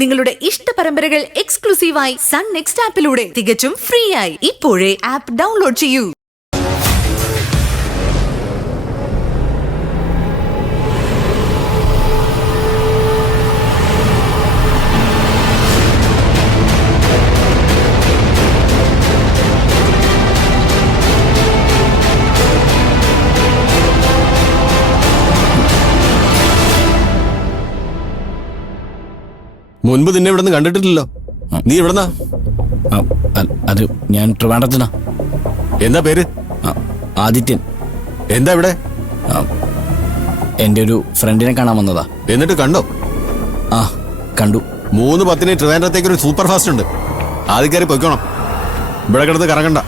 നിങ്ങളുടെ ഇഷ്ട പരമ്പരകൾ എക്സ്ക്ലൂസീവായി സൺ നെക്സ്റ്റ് ആപ്പിലൂടെ തികച്ചും ഫ്രീ ആയി ഇപ്പോഴേ ആപ്പ് ഡൗൺലോഡ് ചെയ്യൂ. മുൻപ് നിന്നെ ഇവിടെ നിന്ന് കണ്ടിട്ടില്ലല്ലോ. നീ എവിടെന്നാ? അത് ഞാൻ ട്രിവാൻഡ്രത്തിനാ. എന്താ പേര്? ആദിത്യൻ. എന്താ ഇവിടെ? എൻ്റെ ഒരു ഫ്രണ്ടിനെ കാണാൻ വന്നതാ. എന്നിട്ട് കണ്ടോ? ആ കണ്ടു. 3:10 ട്രിവാൻഡ്രത്തേക്ക് ഒരു സൂപ്പർ ഫാസ്റ്റ് ഉണ്ട്. ആദ്യം കയറി പൊയ്ക്കോണം. ഇവിടെ കിടന്ന് കറങ്ങണ്ട.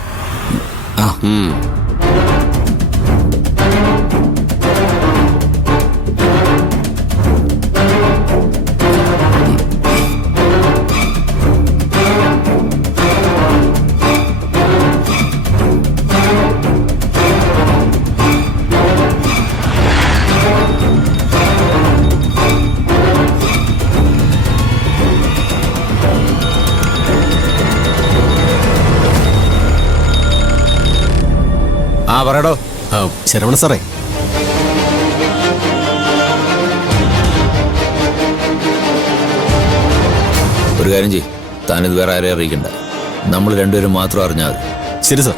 ആ പറയടോ. ശരവണ സാറേ, ഒരു കാര്യം ചെയ്യ്, താനിത് വേറെ ആരെയും അറിയിക്കണ്ട. നമ്മൾ രണ്ടുപേരും മാത്രം അറിഞ്ഞാൽ മതി. ശരി സാർ.